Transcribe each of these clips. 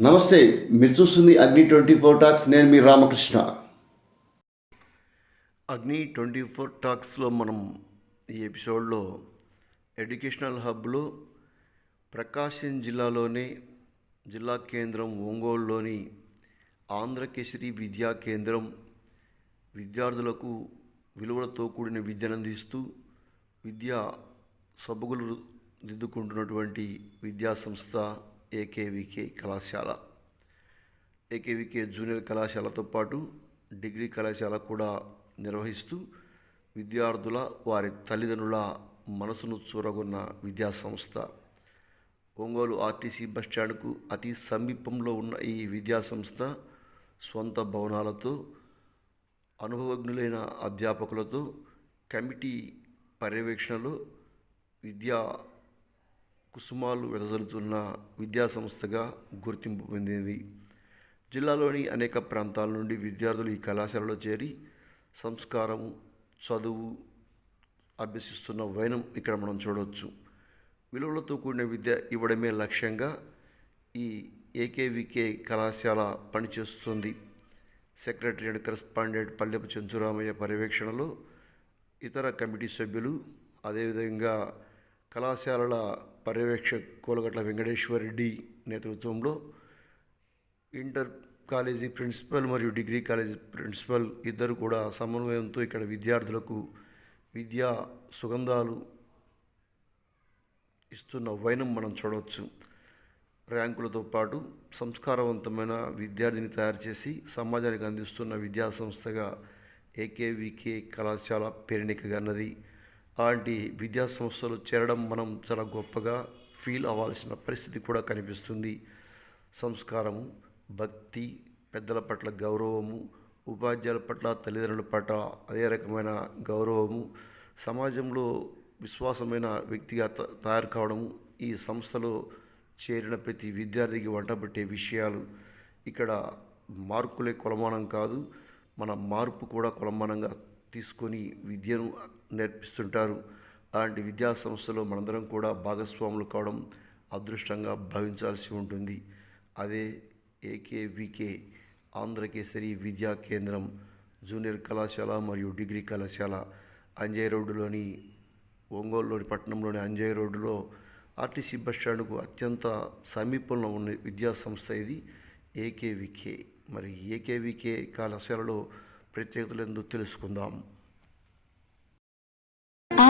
నమస్తే మీరు చూస్తుంది అగ్ని ట్వంటీ ఫోర్ టాక్స్ నేను మీ రామకృష్ణ. అగ్ని ట్వంటీ ఫోర్ టాక్స్లో మనం ఈ ఎపిసోడ్లో ఎడ్యుకేషనల్ హబ్లో ప్రకాశం జిల్లాలోని జిల్లా కేంద్రం ఒంగోలులోని ఆంధ్రకేసరి విద్యా కేంద్రం విద్యార్థులకు విలువలతో కూడిన విద్యనందిస్తూ విద్యా సబగులు దిద్దుకుంటున్నటువంటి విద్యా సంస్థ ఏకేవికే కళాశాల. ఏకేవికే జూనియర్ కళాశాలతో పాటు డిగ్రీ కళాశాల కూడా నిర్వహిస్తూ విద్యార్థుల వారి తల్లిదండ్రుల మనసును చూరగొన్న విద్యాసంస్థ. ఒంగోలు ఆర్టీసీ బస్టాండ్కు అతి సమీపంలో ఉన్న ఈ విద్యా సంస్థ స్వంత భవనాలతో అనుభవజ్ఞులైన అధ్యాపకులతో కమిటీ పర్యవేక్షణలో విద్యా కుసుమాలు వెదజల్లుతున్న విద్యాసంస్థగా గుర్తింపు పొందింది. జిల్లాలోని అనేక ప్రాంతాల నుండి విద్యార్థులు ఈ కళాశాలలో చేరి సంస్కారం చదువు అభ్యసిస్తున్న వైనం ఇక్కడ మనం చూడవచ్చు విలువలతో కూడిన విద్య ఇవ్వడమే లక్ష్యంగా ఈ ఏకేవికే కళాశాల పనిచేస్తుంది. Secretary and correspondent Pallepu Chenchuramayya పర్యవేక్షణలో ఇతర కమిటీ సభ్యులు అదేవిధంగా కళాశాలల పర్యవేక్షక్ కోలగట్ల వెంకటేశ్వర రెడ్డి నేతృత్వంలో ఇంటర్ కాలేజీ ప్రిన్సిపల్ మరియు డిగ్రీ కాలేజీ ప్రిన్సిపల్ ఇద్దరు కూడా సమన్వయంతో ఇక్కడ విద్యార్థులకు విద్యా సుగంధాలు ఇస్తున్న వైనం మనం చూడవచ్చు. ర్యాంకులతో పాటు సంస్కారవంతమైన విద్యార్థిని తయారు చేసి సమాజానికి అందిస్తున్న విద్యా సంస్థగా ఏకేవికే కళాశాల పేరెనికగన్నది అలాంటి విద్యా సంస్థలు చేరడం మనం చాలా గొప్పగా ఫీల్ అవ్వాల్సిన పరిస్థితి కూడా కనిపిస్తుంది. సంస్కారము భక్తి పెద్దల పట్ల గౌరవము ఉపాధ్యాయుల పట్ల తల్లిదండ్రుల పట్ల అదే రకమైన గౌరవము సమాజంలో విశ్వాసమైన వ్యక్తిగా త- తయారు కావడము ఈ సంస్థలో చేరిన ప్రతి విద్యార్థికి వంటబట్టే విషయాలు ఇక్కడ మార్కులే కొలమానం కాదు. మన మార్పు కూడా కొలమానంగా తీసుకొని విద్యను నేర్పిస్తుంటారు. అలాంటి విద్యా సంస్థలో మనందరం కూడా భాగస్వాములు కావడం అదృష్టంగా భావించాల్సి ఉంటుంది. అదే ఏకేవికే ఆంధ్రకేసరి విద్యా కేంద్రం జూనియర్ కళాశాల మరియు డిగ్రీ కళాశాల అంజయ్ రోడ్డులోని ఒంగోలులోని పట్టణంలోని అంజయ్ రోడ్డులో ఆర్టీసీ బస్ స్టాండ్కు అత్యంత సమీపంలో ఉన్న విద్యా సంస్థ ఇది ఏకేవికే. మరి ఏకేవికే కళాశాలలో ప్రత్యేకతలు ఎందుకు తెలుసుకుందాం.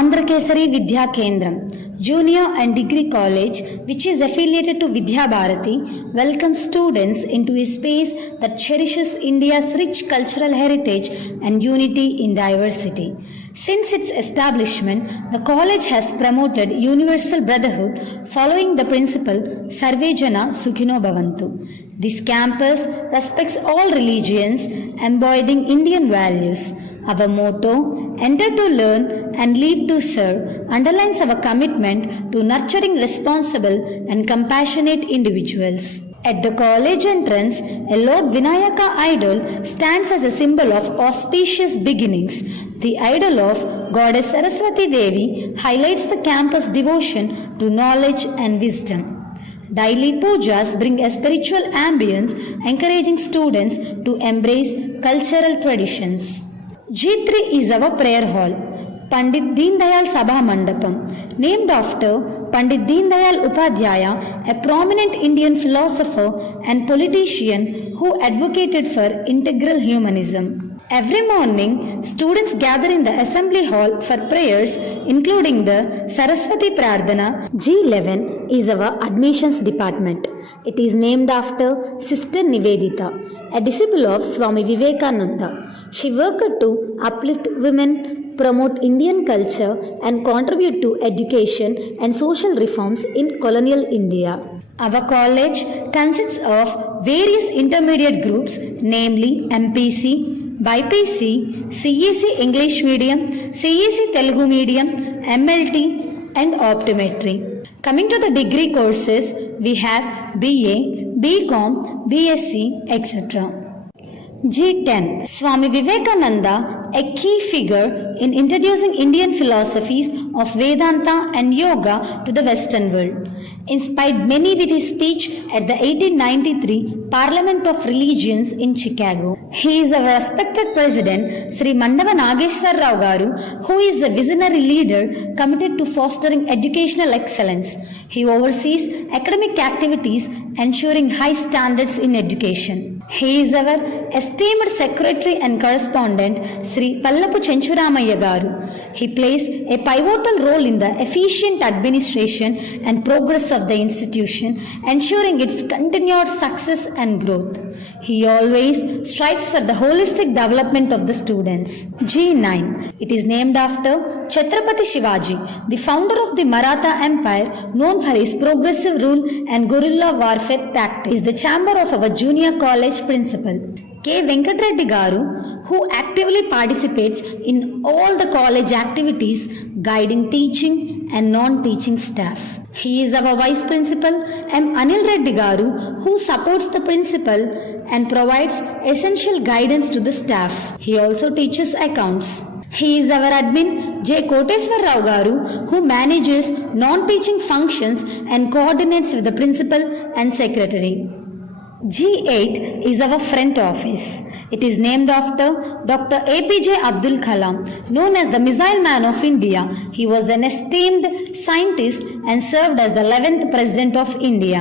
Andhrakesari Vidya Kendram, Junior and Degree College, which is affiliated to Vidya Bharati, welcomes students into a space that cherishes India's rich cultural heritage and unity in diversity. Since its establishment, the college has promoted universal brotherhood following the principle Sarve Jana Sukhino Bhavantu. This campus respects all religions, embodying Indian values. Our motto, Enter to learn and leave to serve, underlines our commitment to nurturing responsible and compassionate individuals. At the college entrance, a Lord Vinayaka idol stands as a symbol of auspicious beginnings. The idol of Goddess Saraswati Devi highlights the campus devotion to knowledge and wisdom. Daily pujas bring a spiritual ambience, encouraging students to embrace cultural traditions. G3 is our prayer hall. Pandit Deen Dayal Sabha Mandapam, named after Pandit Deen Dayal Upadhyaya, a prominent Indian philosopher and politician who advocated for integral humanism. Every morning, students gather in the assembly hall for prayers, including the Saraswati Prardhana. G11 is our admissions department. It is named after Sister Nivedita, a disciple of Swami Vivekananda. She worked to uplift women, promote Indian culture, and contribute to education and social reforms in colonial India. Our college consists of various intermediate groups, namely MPC, BIPC, CEC English Medium, CEC Telugu Medium, MLT, and Optometry. Coming to the degree courses, we have BA, BCom, BSc, etc. G10 Swami Vivekananda, a key figure in introducing Indian philosophies of Vedanta and Yoga to the Western world. Inspired many with his speech at the 1893 Parliament of Religions in Chicago. He is a respected president, Sri Mandava Nageshwar Rao Garu, who is a visionary leader committed to fostering educational excellence. He oversees academic activities ensuring high standards in education. He is our esteemed secretary and correspondent, Sri Pallapu Chenchuramaya Garu. He plays a pivotal role in the efficient administration and progress of the institution, ensuring its continued success and growth. He always strives for the holistic development of the students. G9. It is named after Chhatrapati Shivaji, the founder of the Maratha Empire, known for his progressive rule and guerrilla warfare tactics. Is the chamber of our junior college principal. K. Venkatreddy Garu, who actively participates in all the college activities, guiding teaching and non-teaching staff. He is our vice principal, M. Anil Reddy Garu, who supports the principal and provides essential guidance to the staff. He also teaches accounts. He is our admin J. Koteswar Rao Garu, who manages non-teaching functions and coordinates with the principal and secretary. G8 is our front office. It is named after Dr. APJ Abdul Kalam, known as the Missile Man of India. He was an esteemed scientist and served as the 11th President of India.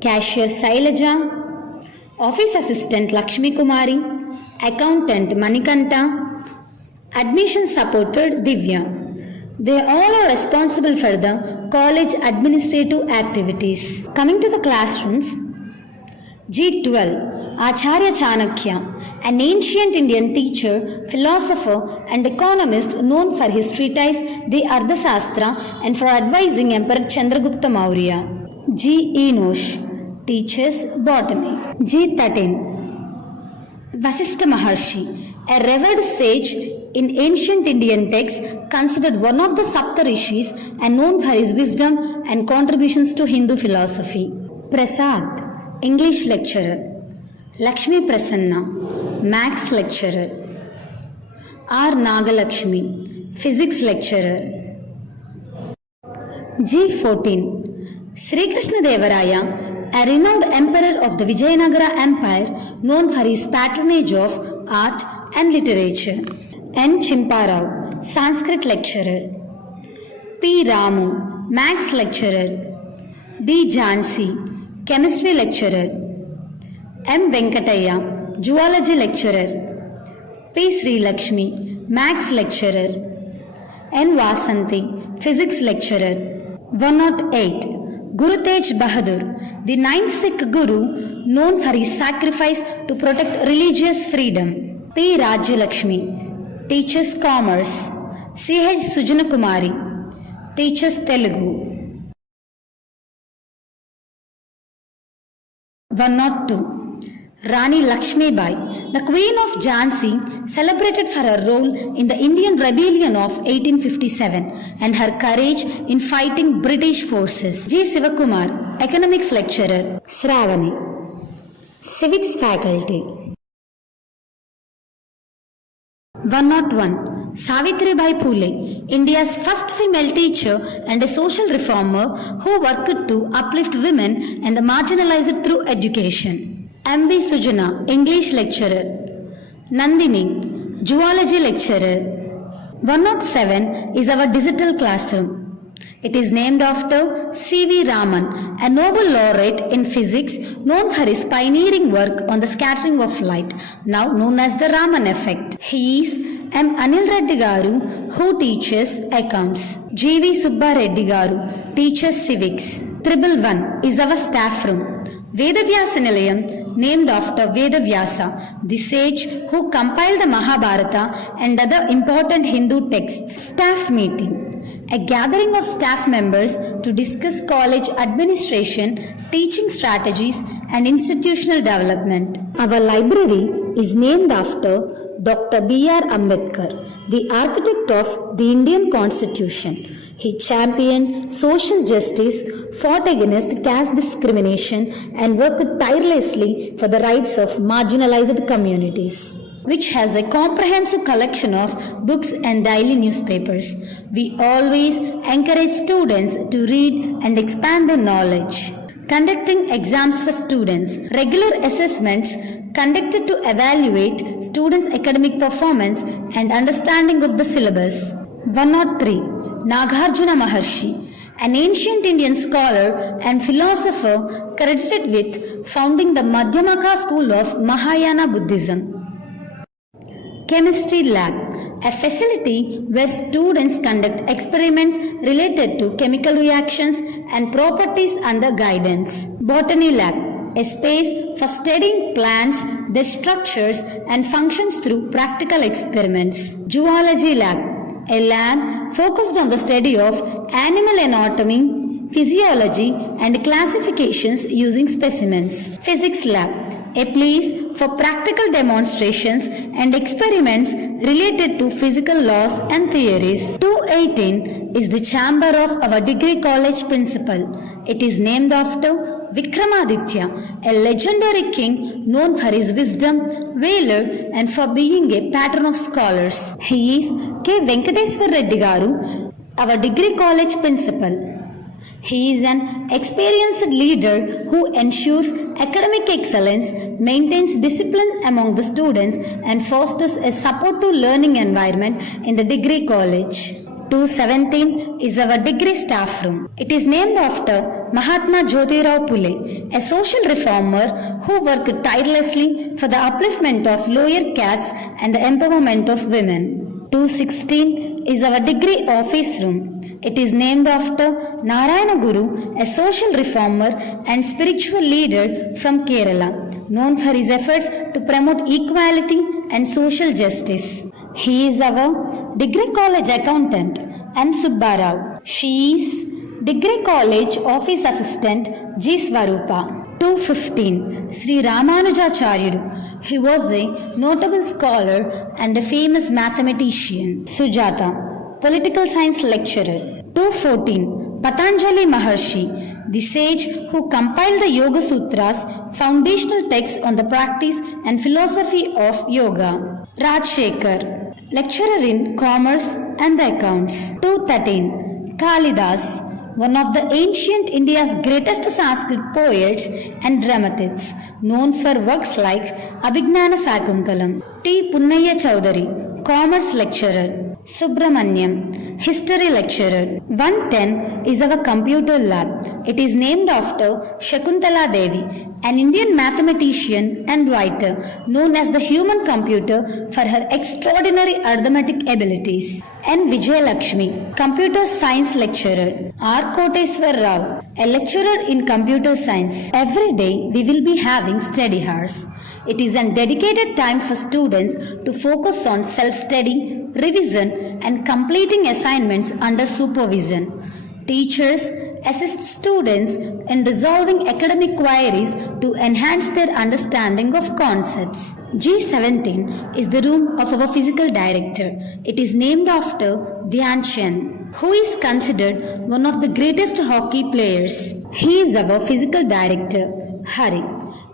Cashier Sailaja, Office Assistant Lakshmi Kumari, Accountant Manikanta, Admission Supporter Divya. They all are responsible for the college administrative activities. Coming to the classrooms, G12 Acharya Chanakya, an ancient Indian teacher, philosopher, and economist known for his treatise The Ardhasastra and for advising Emperor Chandragupta Maurya. G. Enosh teaches botany. G13 Vasistha Maharshi, a revered sage in ancient Indian texts, considered one of the Saptarishis and known for his wisdom and contributions to Hindu philosophy. Prasad, English lecturer. Lakshmi Prasanna, Maths lecturer. R. Nagalakshmi, Physics lecturer. G14 Sri Krishna Devaraya, a renowned emperor of the Vijayanagara Empire known for his patronage of art and literature. N Chimparao Sanskrit lecturer P Ramu maths lecturer D Jhansi chemistry lecturer M Venkataiah zoology lecturer P Srilakshmi maths lecturer N Vasanthi physics lecturer 108 Guru Tej Bahadur the ninth sikh guru known for his sacrifice to protect religious freedom. P. Rajya lakshmi teaches commerce. C. H. Sujana Kumari, teaches Telugu. 102. Rani Lakshmi Bai, the Queen of Jhansi, celebrated for her role in the Indian Rebellion of 1857 and her courage in fighting British forces. G. Sivakumar, Economics Lecturer. Sravani, Civics Faculty. 101. Savitri Bai Phule, India's first female teacher and a social reformer who worked to uplift women and the marginalized through education. M.B. Sujana, English lecturer. Nandini, Zoology lecturer. 107 is our digital classroom. It is named after C.V. Raman, a Nobel laureate in physics known for his pioneering work on the scattering of light, now known as the Raman effect. He is M. Anil Reddy Garu, who teaches accounts. G.V. Subba Reddy Garu teaches civics. Triple One is our staff room. Vedavyasa Nilayam, named after Vedavyasa, the sage who compiled the Mahabharata and other important Hindu texts. Staff meeting, a gathering of staff members to discuss college administration, teaching strategies, and institutional development. Our library is named after Dr. B.R. Ambedkar, the architect of the Indian Constitution. He championed social justice, fought against caste discrimination, and worked tirelessly for the rights of marginalized communities. Which has a comprehensive collection of books and daily newspapers. We always encourage students to read and expand their knowledge. Conducting exams for students, regular assessments conducted to evaluate students' academic performance and understanding of the syllabus. 103. Nagarjuna Maharshi, an ancient Indian scholar and philosopher credited with founding the Madhyamaka school of Mahayana Buddhism. Chemistry Lab, a facility where students conduct experiments related to chemical reactions and properties under guidance. Botany Lab, a space for studying plants, their structures and functions through practical experiments. Zoology Lab, a lab focused on the study of animal anatomy, physiology and classifications using specimens. Physics Lab, a place for practical demonstrations and experiments related to physical laws and theories. 218 is the chamber of our degree college principal. It is named after Vikramaditya, a legendary king known for his wisdom, valor and for being a pattern of scholars. He is K. Venkateswar Reddy Garu, our degree college principal. He is an experienced leader who ensures academic excellence, maintains discipline among the students, and fosters a supportive learning environment in the degree college. 217 is our degree staff room. It is named after Mahatma Jyotirao Phule, a social reformer who worked tirelessly for the upliftment of lower castes and the empowerment of women. 216 is our degree office room. It is named after Narayana Guru, a social reformer and spiritual leader from Kerala, known for his efforts to promote equality and social justice. He is our degree college accountant and Subbarao. She is degree college office assistant G Swarupa. 215 Sri Ramanujacharyudu. He was a notable scholar and a famous mathematician. Sujata, political science lecturer. 214 Patanjali Maharshi, the sage who compiled the Yoga Sutras, foundational texts on the practice and philosophy of yoga. Raj Shekhar, lecturer in commerce and the accounts. 213 Kalidas, one of the ancient India's greatest Sanskrit poets and dramatists, known for works like Abhignana Sakuntalam. T. Punnaya Chowdhury, commerce lecturer. Subramanyam, history lecturer. 110 is our computer lab. It is named after Shakuntala Devi, an Indian mathematician and writer known as the human computer for her extraordinary arithmetic abilities. N. Vijayalakshmi, computer science lecturer. R. Koteswar Rao, a lecturer in computer science. Every day we will be having study hours. It is a dedicated time for students to focus on self-study, revision and completing assignments under supervision. Teachers assist students in resolving academic queries to enhance their understanding of concepts. G17 is the room of our physical director. It is named after Dhyan Chand, who is considered one of the greatest hockey players. He is our physical director, Hari,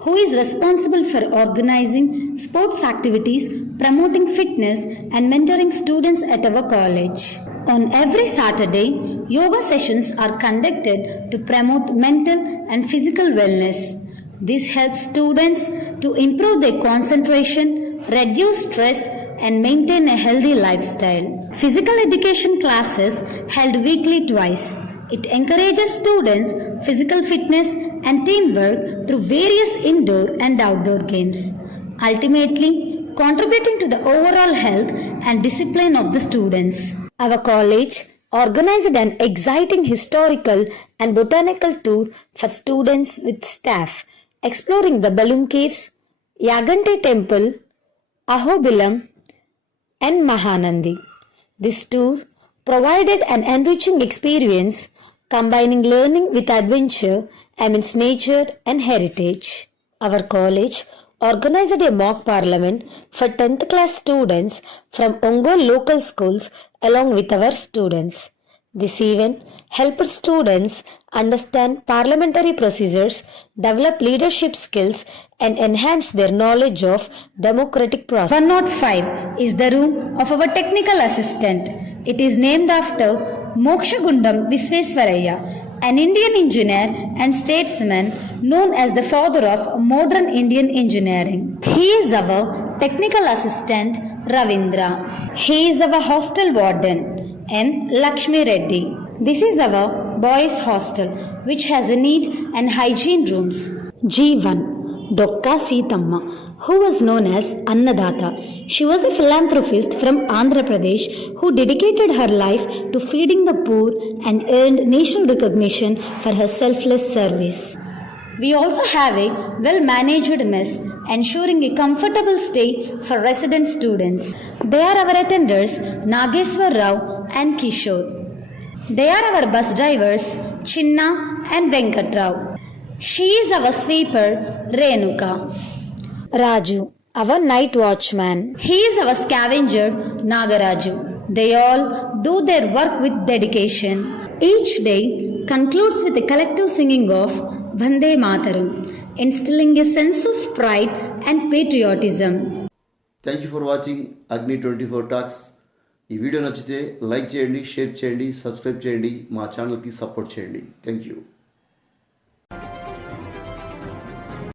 who is responsible for organizing sports activities, promoting fitness, and mentoring students at our college. On every Saturday, yoga sessions are conducted to promote mental and physical wellness. This helps students to improve their concentration, reduce stress, and maintain a healthy lifestyle. Physical education classes held weekly twice. It encourages students' physical fitness and teamwork through various indoor and outdoor games, ultimately contributing to the overall health and discipline of the students. Our college organized an exciting historical and botanical tour for students with staff, exploring the Balloon Caves, Yagante Temple, Ahobilam, and Mahanandi. This tour provided an enriching experience combining learning with adventure amidst nature and heritage. Our college organized a mock parliament for 10th class students from Ongole local schools along with our students. This event helped students understand parliamentary procedures, develop leadership skills, and enhance their knowledge of democratic process. 105 is the room of our technical assistant. It is named after Mokshagundam Visvesvaraya, an Indian engineer and statesman known as the father of modern Indian engineering. He is our technical assistant Ravindra. He is our hostel warden N. Lakshmi Reddy. This is our boys' hostel, which has a neat and hygiene rooms. G1 Dokka Seetamma, who was known as Annadata. She was a philanthropist from Andhra Pradesh who dedicated her life to feeding the poor and earned national recognition for her selfless service. We also have a well managed mess ensuring a comfortable stay for resident students. They are our attenders Nageswar Rao and Kishore. They are our bus drivers Chinna and Venkat Rao. She our sweeper Renuka Raju our night watchman he's our scavenger Nagaraju they all do their work with dedication each day concludes with collective singing of Vande Mataram instilling a sense of pride and patriotism thank you for watching Agni twenty four talks ఈ video నచ్చితే like చేయండి share చేయండి subscribe చేయండి మా ఛానల్కి support చేయండి. Thank you